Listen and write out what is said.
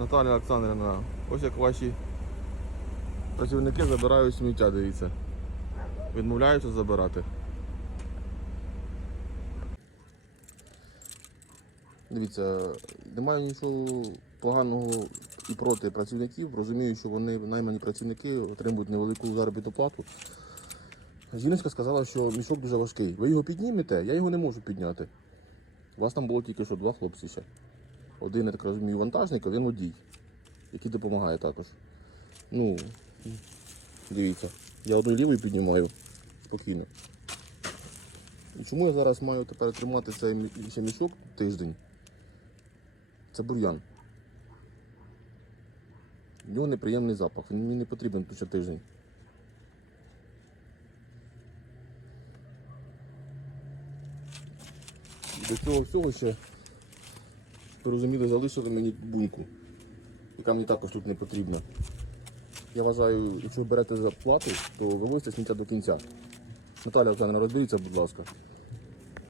Наталя Олександрівна, ось як ваші працівники забирають сміття, дивіться. Відмовляються забирати. Дивіться, немає нічого поганого і проти працівників. Розумію, що вони наймані працівники отримують невелику заробітну плату. Жіночка сказала, що мішок дуже важкий. Ви його піднімете, я його не можу підняти. У вас там було тільки що два хлопці ще. Один, я так розумію, вантажник, один водій, який допомагає також. Ну, дивіться, я одну лівою піднімаю спокійно. І чому я зараз маю тепер тримати цей ще мішок тиждень? Це бур'ян. В нього неприємний запах, він мені не потрібен тут ще тиждень. До цього всього ще, розуміли, залишили мені бунку, яка мені також тут не потрібна. Я вважаю, якщо ви берете зарплату, то вивозьте сміття до кінця. Наталя Оксана, розберіться, будь ласка.